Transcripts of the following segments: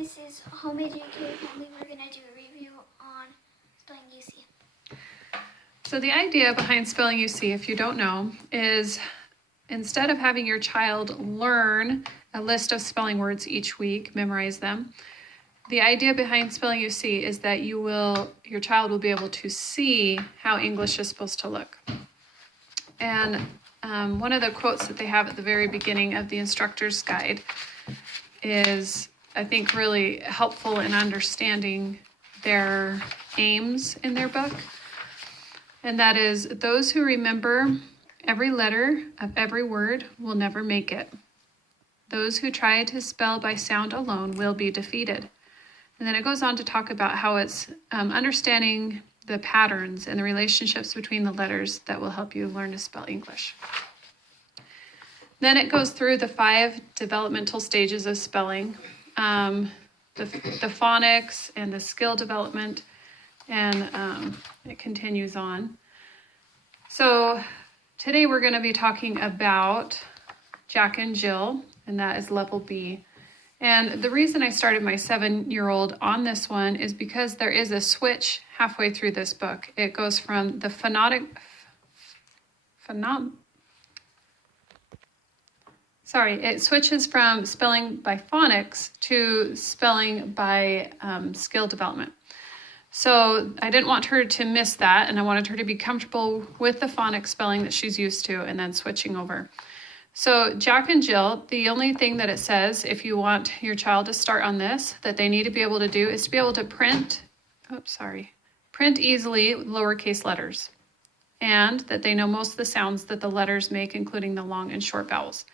This is Home Educated Family. We're going to do a review on SpellingYouSee. So the idea behind SpellingYouSee, if you don't know, is instead of having your child learn a list of spelling words each week, memorize them, the idea behind SpellingYouSee is that your child will be able to see how English is supposed to look. And one of the quotes that they have at the very beginning of the instructor's guide is, I think, really helpful in understanding their aims in their book. And that is, those who remember every letter of every word will never make it. Those who try to spell by sound alone will be defeated. And then it goes on to talk about how it's understanding the patterns and the relationships between the letters that will help you learn to spell English. Then it goes through the 5 developmental stages of spelling, the phonics and the skill development, and it continues on. So today we're going to be talking about Jack and Jill, and that is level B. And the reason I started my 7-year-old on this one is because there is a switch halfway through this book. It goes from the it switches from spelling by phonics to spelling by skill development. So I didn't want her to miss that, and I wanted her to be comfortable with the phonics spelling that she's used to and then switching over. So Jack and Jill, the only thing that it says, if you want your child to start on this, that they need to be able to do is to be able to print easily lowercase letters, and that they know most of the sounds that the letters make, including the long and short vowels.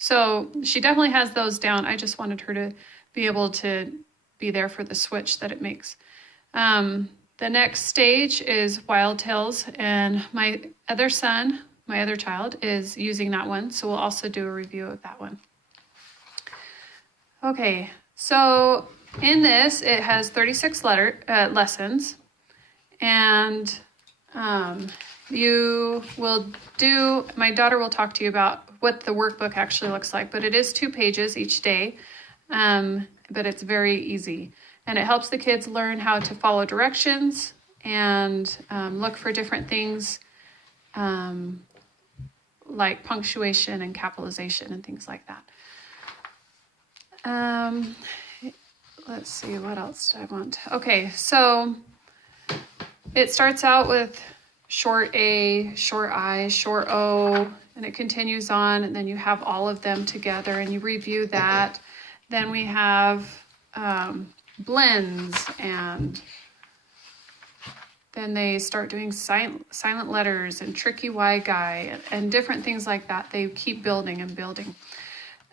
So she definitely has those down. I just wanted her to be able to be there for the switch that it makes. The next stage is Wild Tales, and my other child, is using that one, so we'll also do a review of that one. Okay, so in this, it has 36 lessons, and my daughter will talk to you about what the workbook actually looks like, but it is 2 pages each day, but it's very easy. And it helps the kids learn how to follow directions and look for different things like punctuation and capitalization and things like that. Let's see, what else do I want? Okay, so it starts out with short A, short I, short O, and it continues on, and then you have all of them together and you review that. Then we have blends, and then they start doing silent letters and tricky Y guy and different things like that. They keep building and building.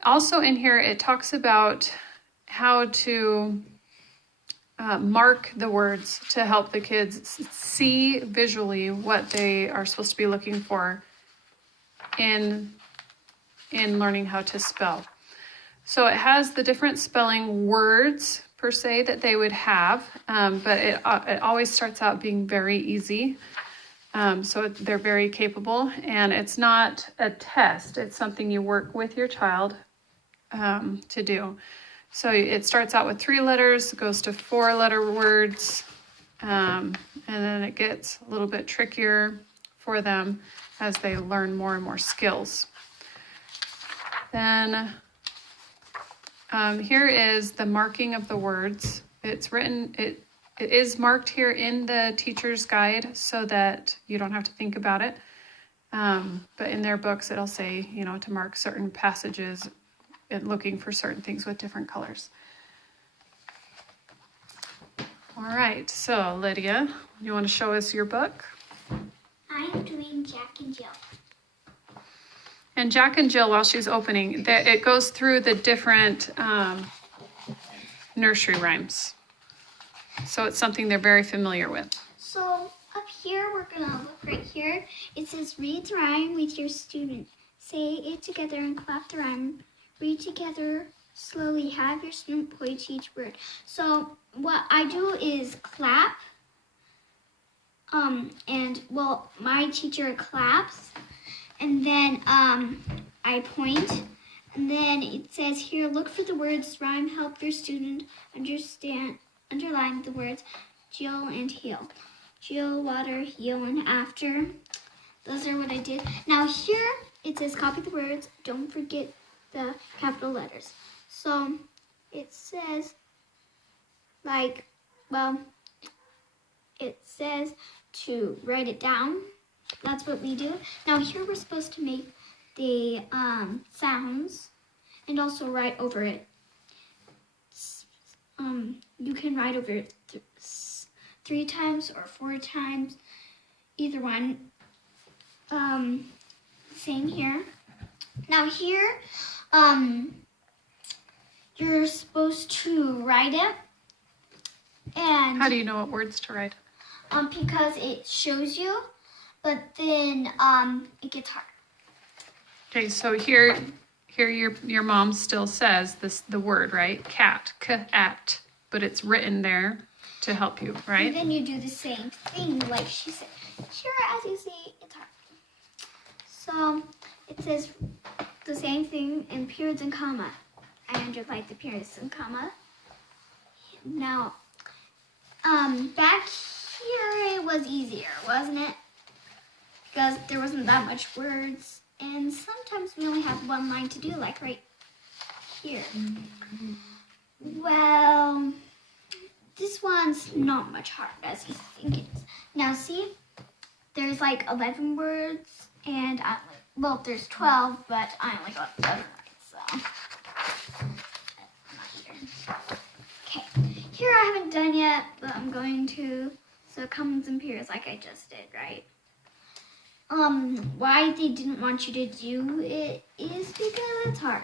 Also in here, it talks about how to mark the words to help the kids see visually what they are supposed to be looking for in learning how to spell. So it has the different spelling words per se that they would have, but it always starts out being very easy. So they're very capable, and it's not a test. It's something you work with your child to do. So it starts out with 3 letters, goes to 4-letter words, and then it gets a little bit trickier for them as they learn more and more skills. Then here is the marking of the words. It's written, it is marked here in the teacher's guide so that you don't have to think about it. But in their books, it'll say, to mark certain passages and looking for certain things with different colors. All right, so Lydia, you want to show us your book? I am doing Jack and Jill. And Jack and Jill, while she's opening, it goes through the different nursery rhymes. So it's something they're very familiar with. So up here, we're going to look right here. It says, read the rhyme with your student. Say it together and clap the rhyme. Read together slowly. Have your student point to each word. So what I do is clap. My teacher claps. And then I point, And then it says here, look for the words rhyme, help your student underline the words Jill and heel. Jill, water, heel, and after. Those are what I did. Now here it says copy the words, don't forget the capital letters. So it says it says to write it down. That's what we do. Now here we're supposed to make the sounds and also write over it. You can write over it 3 times or 4 times, either one. Same here. Now here, you're supposed to write it. And How do you know what words to write? because it shows you, but then it gets hard. Okay, so here your mom still says the word, right? Cat, cat, but it's written there to help you, right? And then you do the same thing, like she said. Here, as you see, it's hard. So it says the same thing in periods and comma. I underline the periods and comma. Now, back here it was easier, wasn't it? Because there wasn't that much words, and sometimes we only have one line to do, like right here. Well, this one's not much harder as you think it is. Now see, there's like 11 words, and well, there's 12, but I only got 11 right, so. Okay, here I haven't done yet, but I'm going to. So commons and pairs like I just did, right? Why they didn't want you to do it is because it's hard.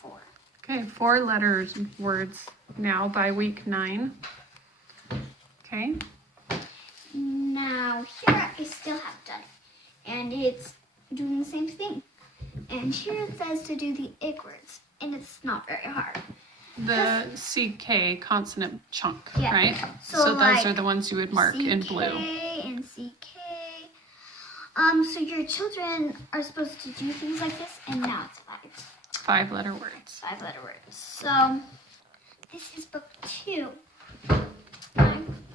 4. Okay, 4 letters words now by week 9. Okay. Now here I still have done it, and it's doing the same thing. And here it says to do the ick words, and it's not very hard. The CK consonant chunk, Yeah. right? So those like are the ones you would mark in blue. CK and CK. So your children are supposed to do things like this, and now it's 5. 5-letter words. 5-letter words. So this is book 2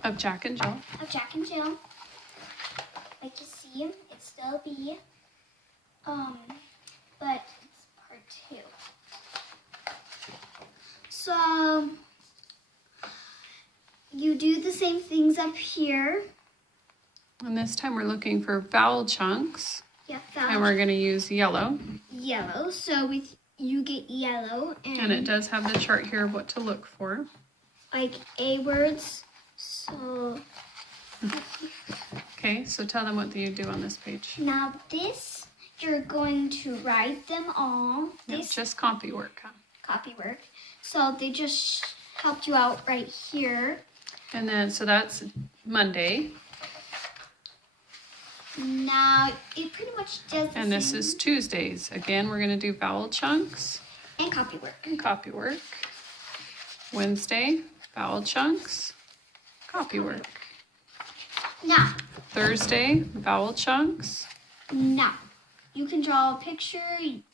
Of Jack and Jill. of Jack and Jill. Like you see, it's still B. But it's part 2. So you do the same things up here. And this time we're looking for vowel chunks. Yeah, And we're going to use yellow. yellow. So you get yellow, And it does have the chart here of what to look for. like A words. So Okay, so tell them what do you do on this page. now this, you're going to write them all. Yep, This just copy work. Huh? copy work. So they just helped you out right here. And then, so that's Monday. Now it pretty much does the And this same. is Tuesdays. Again, we're going to do vowel chunks And copy work. and copy work. Wednesday, vowel chunks, copy work. Now, Thursday, vowel chunks. You can draw a picture,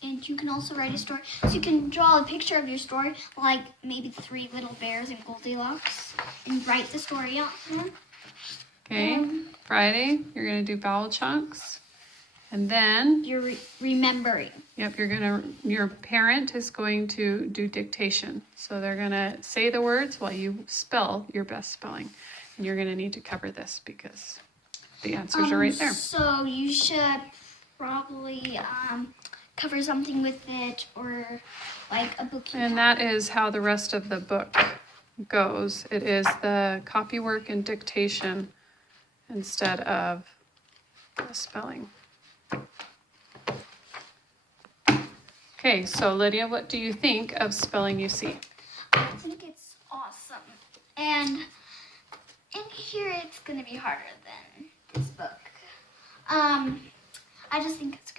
and you can also write a story. So you can draw a picture of your story, like maybe 3 little bears and Goldilocks, and write the story out here. Okay, Friday, you're going to do vowel chunks. And then, You're remembering. yep, your parent is going to do dictation. So they're going to say the words while you spell your best spelling. And you're going to need to cover this because the answers are right there. So you should probably cover something with it, or like a book. And that is how the rest of the book goes. It is the copy work and dictation instead of the spelling. Okay, so Lydia, what do you think of Spelling You See? I think it's awesome. And in here it's going to be harder than this book. I just think it's